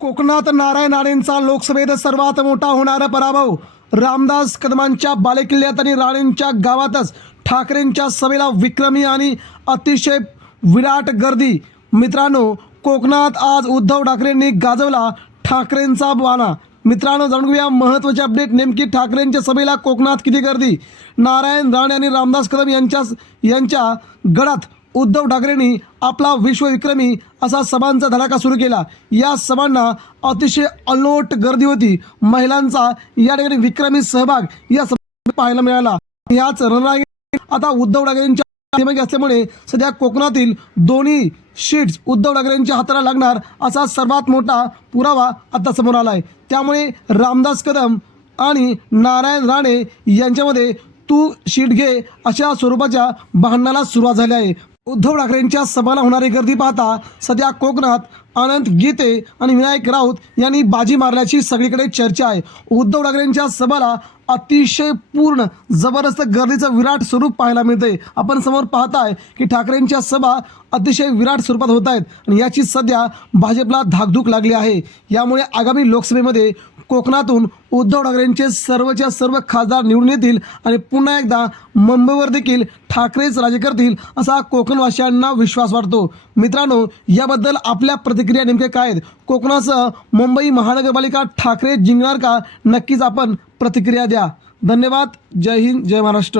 कोकणात नारायण राणेंचा लोकसभेत सर्वात मोठा होणारा पराभव. रामदास कदमांच्या बालेकिल्ल्यात आणि राणेंच्या गावातच ठाकरेंच्या सभेला विक्रमी आणि अतिशय विराट गर्दी. मित्रांनो कोकणात आज उद्धव ठाकरेंनी गाजवला ठाकरेंचा बाणा मित्रांनो जाणून घेऊया महत्त्वाचे अपडेट. नेमकी ठाकरेंच्या सभेला कोकणात किती गर्दी? नारायण राणे आणि रामदास कदम यांच्या यांच्या गडात उद्धव ठाकरेंनी आपला विश्वविक्रमी असा सभांचा धडाका सुरू केला. या सभांना अतिशय अलोट गर्दी होती. महिलांचा या ठिकाणी विक्रमी सहभाग या सभेत पाहायला मिळाला. याच रणरागी आता उद्धव ठाकरेंच्या असल्यामुळे सध्या कोकणातील दोन्ही शीट्स उद्धव ठाकरेंच्या हाताला लागणार असा सर्वात मोठा पुरावा आता समोर आला आहे त्यामुळे रामदास कदम आणि नारायण राणे यांच्यामध्ये तू शीट घे अशा स्वरूपाच्या भांडणाला सुरुवात झाली आहे. उद्धव ठाकरेंच्या सभाला होणारी गर्दी पाहता सध्या कोकणात अनंत गीते आणि विनायक राऊत यांनी बाजी मारल्याची सगळीकडे चर्चा आहे. उद्धव ठाकरेंच्या सभाला अतिशय पूर्ण जबरदस्त गर्दीचं विराट स्वरूप पाहायला मिळते आपण समोर पाहताय की ठाकरेंच्या सभा अतिशय विराट स्वरूपात होत आहेत आणि याची सध्या भाजपला धाकधूक लागली आहे. यामुळे आगामी लोकसभेमध्ये कोकणातून उद्धव ठाकरेंचे सर्वच्या सर्व खासदार निवडून येतील आणि पुन्हा एकदा मुंबईवर देखील ठाकरेच राजे करतील असा कोकणवासियांना विश्वास वाटतो. मित्रांनो याबद्दल आपल्या प्रतिक्रिया नेमक्या काय आहेत? कोकणासह मुंबई महानगरपालिका ठाकरे जिंकणार का? नक्कीच आपण प्रतिक्रिया द्या. धन्यवाद. जय हिंद जय महाराष्ट्र.